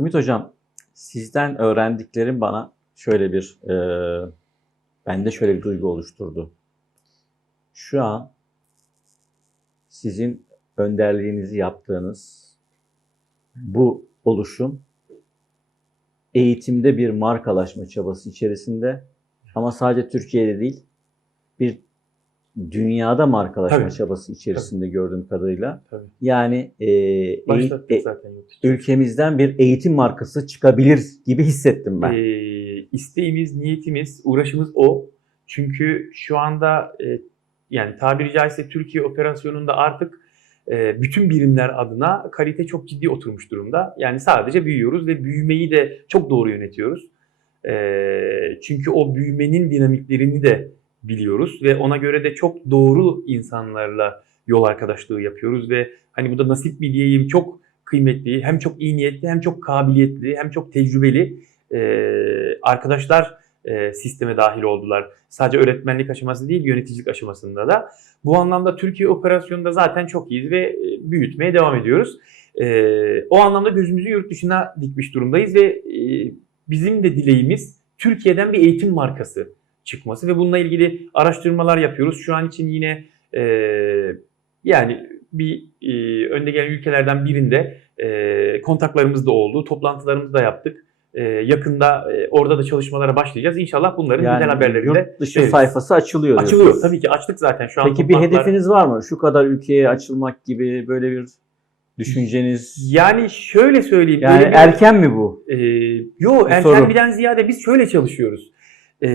Ümit Hocam, sizden öğrendiklerim bana şöyle bir, e, bende şöyle bir duygu oluşturdu. Şu an sizin önderliğinizi yaptığınız bu oluşum eğitimde bir markalaşma çabası içerisinde ama sadece Türkiye'de değil bir dünyada markalaşma Tabii. çabası içerisinde gördüğüm kadarıyla. Tabii. Yani e, Başlattık e- zaten ülkemizden bir eğitim markası çıkabilir gibi hissettim ben. Ee, isteğimiz, niyetimiz, uğraşımız o. Çünkü şu anda e, yani tabiri caizse Türkiye operasyonunda artık e, bütün birimler adına kalite çok ciddi oturmuş durumda. Yani sadece büyüyoruz ve büyümeyi de çok doğru yönetiyoruz. E, çünkü o büyümenin dinamiklerini de biliyoruz ve ona göre de çok doğru insanlarla yol arkadaşlığı yapıyoruz ve hani bu da nasip mi diyeyim çok kıymetli, hem çok iyi niyetli, hem çok kabiliyetli, hem çok tecrübeli e, arkadaşlar e, sisteme dahil oldular. Sadece öğretmenlik aşaması değil, yöneticilik aşamasında da. Bu anlamda Türkiye operasyonunda zaten çok iyiyiz ve büyütmeye devam ediyoruz. E, o anlamda gözümüzü yurt dışına dikmiş durumdayız ve e, bizim de dileğimiz Türkiye'den bir eğitim markası çıkması ve bununla ilgili araştırmalar yapıyoruz. Şu an için yine e, yani bir e, önde gelen ülkelerden birinde e, kontaklarımız da oldu, toplantılarımızı da yaptık. E, yakında e, orada da çalışmalara başlayacağız. İnşallah bunların güzel haberlerini de dışı veririz. sayfası açılıyor. Açılıyor. diyorsunuz. Tabii ki açtık zaten şu an. Peki bir hedefiniz var mı? Şu kadar ülkeye açılmak gibi böyle bir düşünceniz. Yani şöyle söyleyeyim. Yani bir- erken mi bu? Ee, yo Bir erken soru. birden ziyade biz şöyle çalışıyoruz. Ee,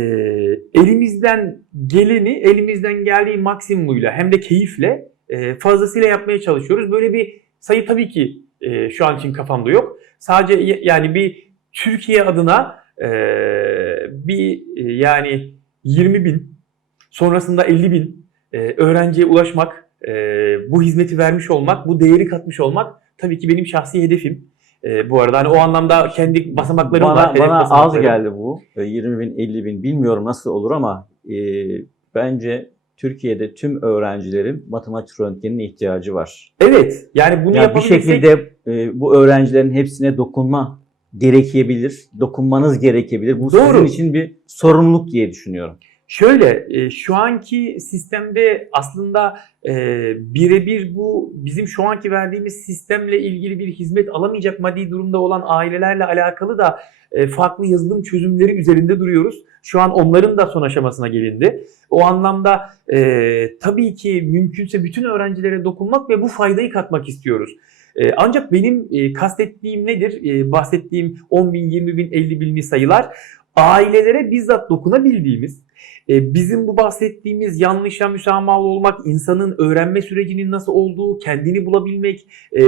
elimizden geleni elimizden geldiği maksimumuyla hem de keyifle e, fazlasıyla yapmaya çalışıyoruz. Böyle bir sayı tabii ki e, şu an için kafamda yok. Sadece yani bir Türkiye adına e, bir e, yani 20 bin sonrasında 50 bin e, öğrenciye ulaşmak, e, bu hizmeti vermiş olmak, bu değeri katmış olmak tabii ki benim şahsi hedefim. E, bu arada hani o anlamda kendi basamaklarım bana, var. hedef Bana az basamaklarım. geldi bu. E, 20 bin, 50 bin bilmiyorum nasıl olur ama e, bence Türkiye'de tüm öğrencilerin matematik röntgenine ihtiyacı var. Evet. Yani bunu Yani bir yapabilsek şekilde e, bu öğrencilerin hepsine dokunma gerekebilir. Dokunmanız gerekebilir. Bu Doğru. sizin için bir sorumluluk diye düşünüyorum. Şöyle, e, şu anki sistemde aslında e, birebir bu bizim şu anki verdiğimiz sistemle ilgili bir hizmet alamayacak maddi durumda olan ailelerle alakalı da e, farklı yazılım çözümleri üzerinde duruyoruz. Şu an onların da son aşamasına gelindi. O anlamda e, tabii ki mümkünse bütün öğrencilere dokunmak ve bu faydayı katmak istiyoruz. Ancak benim kastettiğim nedir? Bahsettiğim 10 bin, 20 bin, 50 binli sayılar ailelere bizzat dokunabildiğimiz, bizim bu bahsettiğimiz yanlışa müsamahalı olmak, insanın öğrenme sürecinin nasıl olduğu, kendini bulabilmek, e,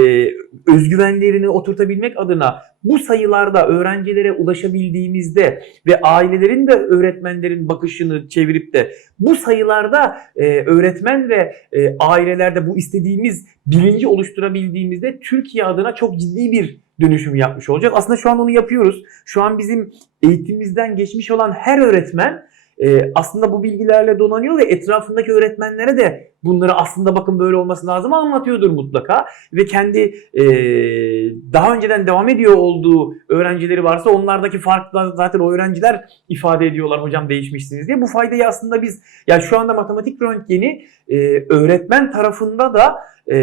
özgüvenlerini oturtabilmek adına bu sayılarda öğrencilere ulaşabildiğimizde ve ailelerin de öğretmenlerin bakışını çevirip de bu sayılarda e, öğretmen ve e, ailelerde bu istediğimiz bilinci oluşturabildiğimizde Türkiye adına çok ciddi bir dönüşüm yapmış olacağız. Aslında şu an onu yapıyoruz. Şu an bizim eğitimimizden geçmiş olan her öğretmen e, aslında bu bilgilerle donanıyor ve etrafındaki öğretmenlere de bunları aslında bakın böyle olması lazım anlatıyordur mutlaka ve kendi e, daha önceden devam ediyor olduğu öğrencileri varsa onlardaki farklar zaten o öğrenciler ifade ediyorlar hocam değişmişsiniz diye. Bu faydayı aslında biz yani şu anda matematik röntgeni e, öğretmen tarafında da e,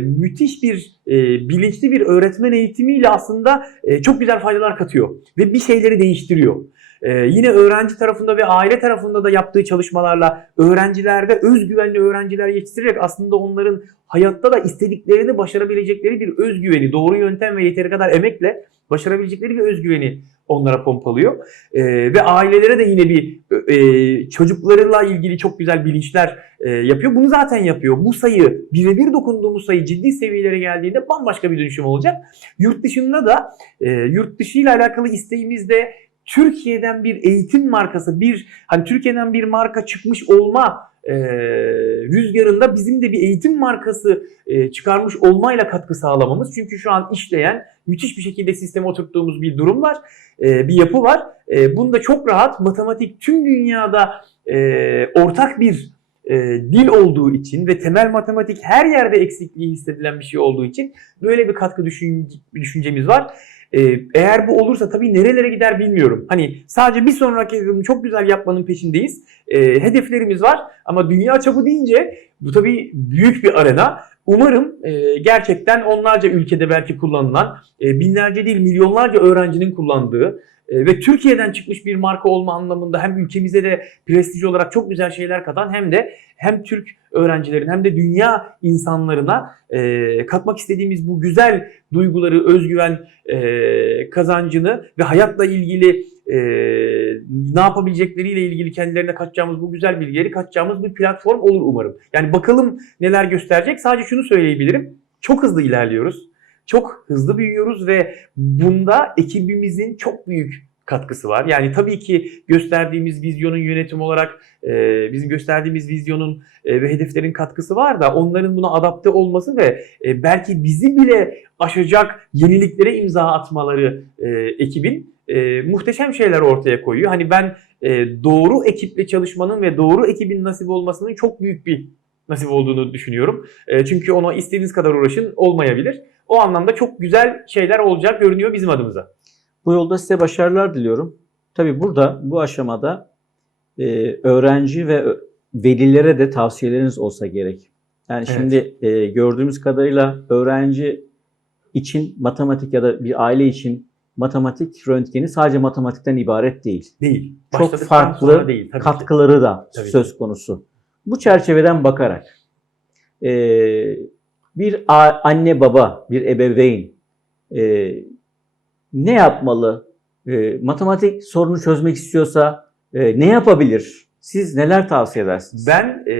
müthiş bir e, bilinçli bir öğretmen eğitimiyle aslında e, çok güzel faydalar katıyor ve bir şeyleri değiştiriyor. Ee, yine öğrenci tarafında ve aile tarafında da yaptığı çalışmalarla öğrencilerde özgüvenli öğrenciler yetiştirerek aslında onların hayatta da istediklerini başarabilecekleri bir özgüveni, doğru yöntem ve yeteri kadar emekle başarabilecekleri bir özgüveni onlara pompalıyor. Ee, ve ailelere de yine bir e, çocuklarıyla ilgili çok güzel bilinçler e, yapıyor. Bunu zaten yapıyor. Bu sayı, birebir dokunduğumuz sayı ciddi seviyelere geldiğinde bambaşka bir dönüşüm olacak. Yurt dışında da e, yurt dışı ile alakalı isteğimiz de Türkiye'den bir eğitim markası, bir hani Türkiye'den bir marka çıkmış olma e, rüzgarında bizim de bir eğitim markası e, çıkarmış olmayla katkı sağlamamız. Çünkü şu an işleyen, müthiş bir şekilde sisteme oturttuğumuz bir durum var, e, bir yapı var. E, bunda çok rahat matematik tüm dünyada e, ortak bir e, dil olduğu için ve temel matematik her yerde eksikliği hissedilen bir şey olduğu için böyle bir katkı düşün, düşüncemiz var. E, eğer bu olursa tabii nerelere gider bilmiyorum. Hani sadece bir sonraki yılını çok güzel yapmanın peşindeyiz. E, hedeflerimiz var ama dünya çapı deyince bu tabii büyük bir arena. Umarım e, gerçekten onlarca ülkede belki kullanılan, e, binlerce değil milyonlarca öğrencinin kullandığı ve Türkiye'den çıkmış bir marka olma anlamında hem ülkemize de prestij olarak çok güzel şeyler katan hem de hem Türk öğrencilerin hem de dünya insanlarına e, katmak istediğimiz bu güzel duyguları, özgüven e, kazancını ve hayatla ilgili e, ne yapabilecekleriyle ilgili kendilerine katacağımız bu güzel bilgileri katacağımız bir platform olur umarım. Yani bakalım neler gösterecek. Sadece şunu söyleyebilirim. Çok hızlı ilerliyoruz. Çok hızlı büyüyoruz ve bunda ekibimizin çok büyük katkısı var. Yani tabii ki gösterdiğimiz vizyonun yönetim olarak e, bizim gösterdiğimiz vizyonun e, ve hedeflerin katkısı var da onların buna adapte olması ve e, belki bizi bile aşacak yeniliklere imza atmaları e, ekibin e, muhteşem şeyler ortaya koyuyor. Hani ben e, doğru ekiple çalışmanın ve doğru ekibin nasip olmasının çok büyük bir nasip olduğunu düşünüyorum. E, çünkü ona istediğiniz kadar uğraşın olmayabilir. O anlamda çok güzel şeyler olacak görünüyor bizim adımıza. Bu yolda size başarılar diliyorum. Tabii burada bu aşamada e, öğrenci ve velilere de tavsiyeleriniz olsa gerek. Yani Evet. şimdi e, gördüğümüz kadarıyla öğrenci için matematik ya da bir aile için matematik röntgeni sadece matematikten ibaret değil. Değil. Çok Başladıktan farklı değil, tabii ki. katkıları da Tabii söz konusu. Bu çerçeveden bakarak e, bir anne baba, bir ebeveyn e, ne yapmalı? E, matematik sorunu çözmek istiyorsa e, ne yapabilir? Siz neler tavsiye edersiniz? Ben e,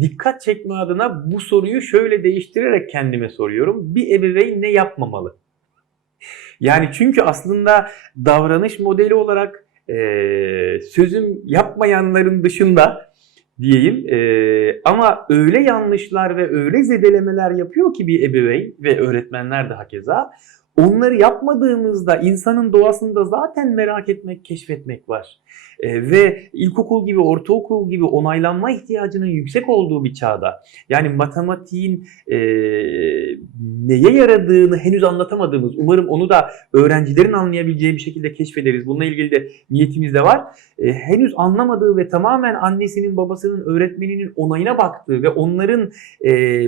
dikkat çekme adına bu soruyu şöyle değiştirerek kendime soruyorum. Bir ebeveyn ne yapmamalı? Yani çünkü aslında davranış modeli olarak e, sözüm yapmayanların dışında diyeyim e, ama öyle yanlışlar ve öyle zedelemeler yapıyor ki bir ebeveyn ve öğretmenler de hakeza onları yapmadığımızda insanın doğasında zaten merak etmek, keşfetmek var. E, ve ilkokul gibi, ortaokul gibi onaylanma ihtiyacının yüksek olduğu bir çağda yani matematiğin e, neye yaradığını henüz anlatamadığımız, umarım onu da öğrencilerin anlayabileceği bir şekilde keşfederiz. Bununla ilgili de niyetimiz de var. E, henüz anlamadığı ve tamamen annesinin, babasının, öğretmeninin onayına baktığı ve onların e,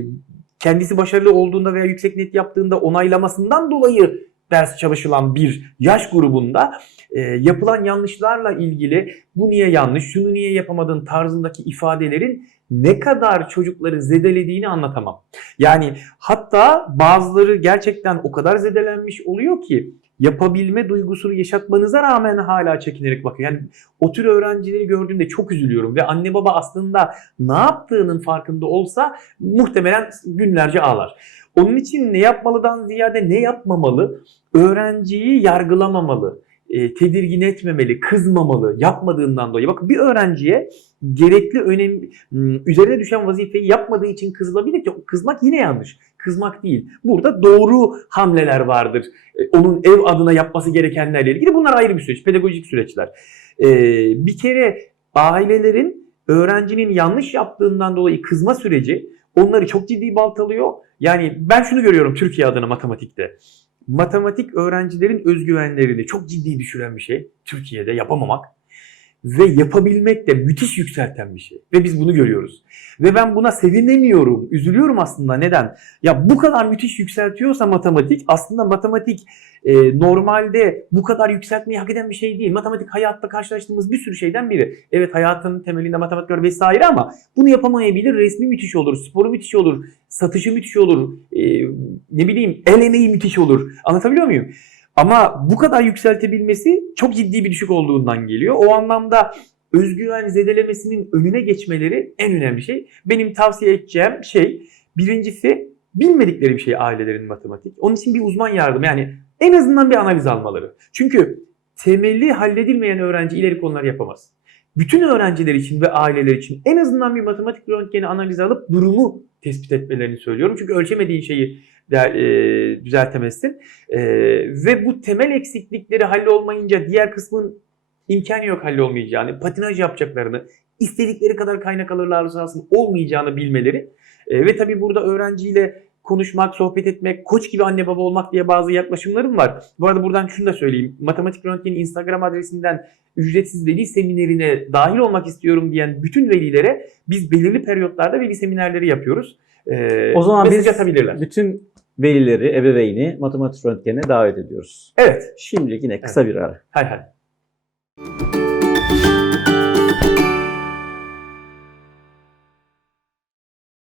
kendisi başarılı olduğunda veya yüksek net yaptığında onaylamasından dolayı ders çalışılan bir yaş grubunda e, yapılan yanlışlarla ilgili bu niye yanlış, şunu niye yapamadın tarzındaki ifadelerin ne kadar çocukları zedelediğini anlatamam. Yani hatta bazıları gerçekten o kadar zedelenmiş oluyor ki yapabilme duygusunu yaşatmanıza rağmen hala çekinerek bakıyor. Yani o tür öğrencileri gördüğümde çok üzülüyorum ve anne baba aslında ne yaptığının farkında olsa muhtemelen günlerce ağlar. Onun için ne yapmalıdan ziyade ne yapmamalı? Öğrenciyi yargılamamalı, e, tedirgin etmemeli, kızmamalı yapmadığından dolayı. Bakın bir öğrenciye gerekli önem üzerine düşen vazifeyi yapmadığı için kızılabilir ki kızmak yine yanlış. Kızmak değil. Burada doğru hamleler vardır. E, onun ev adına yapması gerekenlerle ilgili bunlar ayrı bir süreç. Pedagojik süreçler. E, bir kere ailelerin öğrencinin yanlış yaptığından dolayı kızma süreci onları çok ciddi baltalıyor. Yani ben şunu görüyorum Türkiye adına matematikte. Matematik öğrencilerin özgüvenlerini çok ciddi düşüren bir şey. Türkiye'de yapamamak ve yapabilmek de müthiş yükselten bir şey. Ve biz bunu görüyoruz. Ve ben buna sevinemiyorum. Üzülüyorum aslında. Neden? Ya bu kadar müthiş yükseltiyorsa matematik aslında matematik e, normalde bu kadar yükseltmeyi hak eden bir şey değil. Matematik hayatta karşılaştığımız bir sürü şeyden biri. Evet hayatın temelinde matematik var vesaire ama bunu yapamayabilir. Resmi müthiş olur, sporu müthiş olur, satışı müthiş olur, e, ne bileyim el emeği müthiş olur. Anlatabiliyor muyum? Ama bu kadar yükseltebilmesi çok ciddi bir düşük olduğundan geliyor. O anlamda özgüven zedelemesinin önüne geçmeleri en önemli şey. Benim tavsiye edeceğim şey birincisi bilmedikleri bir şey ailelerin matematik. Onun için bir uzman yardım yani en azından bir analiz almaları. Çünkü temeli halledilmeyen öğrenci ileri konular yapamaz. Bütün öğrenciler için ve aileler için en azından bir matematik röntgeni analiz alıp durumu tespit etmelerini söylüyorum. Çünkü ölçemediğin şeyi de, e, düzeltemezsin. E, ve bu temel eksiklikleri hallolmayınca diğer kısmın imkanı yok hallolmayacağını, patinaj yapacaklarını, istedikleri kadar kaynak alırlarsa aslında olmayacağını bilmeleri e, ve tabii burada öğrenciyle konuşmak, sohbet etmek, koç gibi anne baba olmak diye bazı yaklaşımlarım var. Bu arada buradan şunu da söyleyeyim. Matematik Röntgen'in Instagram adresinden ücretsiz veli seminerine dahil olmak istiyorum diyen bütün velilere biz belirli periyotlarda veli seminerleri yapıyoruz. Ee, O zaman biz atabilirler. bütün velileri, ebeveyni matematik röntgenine davet ediyoruz. Evet. Şimdilik yine kısa bir ara. Hay hay.